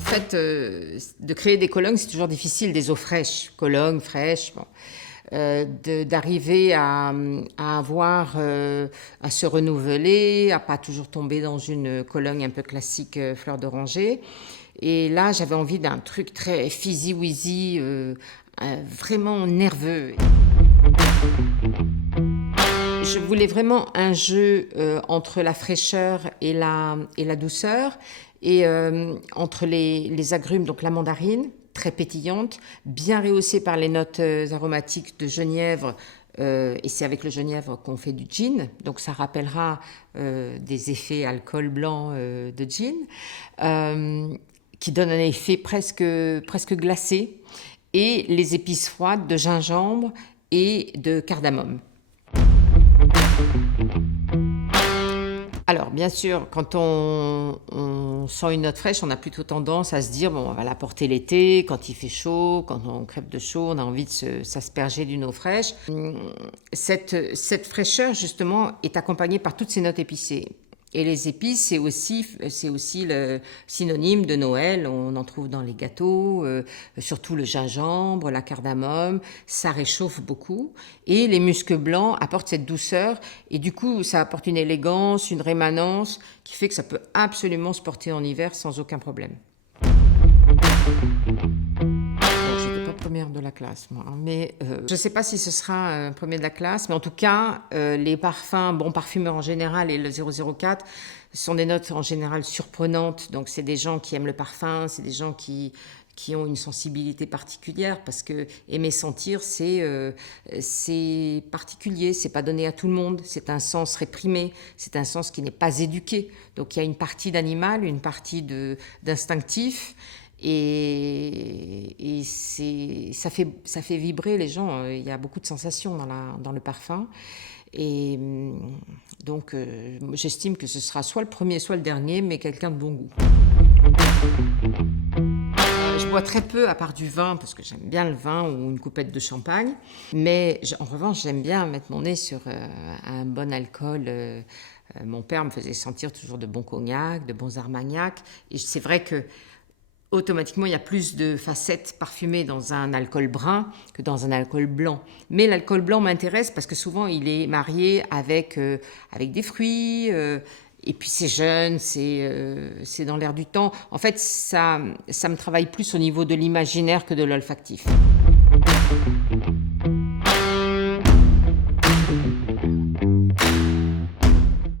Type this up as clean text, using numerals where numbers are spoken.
fait, de créer des colognes, c'est toujours difficile, des eaux fraîches, colognes fraîches, bon. D'arriver à avoir, à se renouveler, à pas toujours tomber dans une cologne un peu classique fleur d'oranger. Et là, j'avais envie d'un truc très fizzy-wizzy, vraiment nerveux. Je voulais vraiment un jeu entre la fraîcheur et la douceur, et entre les agrumes, donc la mandarine, très pétillante, bien rehaussée par les notes aromatiques de genièvre, et c'est avec le genièvre qu'on fait du gin, donc ça rappellera des effets alcool blanc de gin, qui donne un effet presque glacé, et les épices froides de gingembre et de cardamome. Alors, bien sûr, quand on sent une note fraîche, on a plutôt tendance à se dire, bon, on va la porter l'été, quand il fait chaud, quand on crève de chaud, on a envie de s'asperger d'une eau fraîche. Cette fraîcheur, justement, est accompagnée par toutes ces notes épicées. Et les épices, c'est aussi le synonyme de Noël. On en trouve dans les gâteaux, surtout le gingembre, la cardamome. Ça réchauffe beaucoup. Et les muscs blancs apportent cette douceur. Et du coup, ça apporte une élégance, une rémanence qui fait que ça peut absolument se porter en hiver sans aucun problème. Première de la classe, moi. Mais je ne sais pas si ce sera premier de la classe, mais en tout cas, les parfums, bon, parfumeurs en général et le 004 sont des notes en général surprenantes. Donc, c'est des gens qui aiment le parfum, c'est des gens qui ont une sensibilité particulière, parce que aimer sentir, c'est particulier, c'est pas donné à tout le monde, c'est un sens réprimé, c'est un sens qui n'est pas éduqué. Donc, il y a une partie d'animal, une partie d'instinctif. Et ça fait vibrer les gens. Il y a beaucoup de sensations dans le parfum. Et donc, j'estime que ce sera soit le premier, soit le dernier, mais quelqu'un de bon goût. Je bois très peu, à part du vin, parce que j'aime bien le vin ou une coupette de champagne. Mais en revanche, j'aime bien mettre mon nez sur un bon alcool. Mon père me faisait sentir toujours de bons cognacs, de bons armagnacs. Et c'est vrai que automatiquement, il y a plus de facettes parfumées dans un alcool brun que dans un alcool blanc. Mais l'alcool blanc m'intéresse parce que souvent, il est marié avec des fruits, et puis c'est jeune, c'est dans l'air du temps. En fait, ça me travaille plus au niveau de l'imaginaire que de l'olfactif.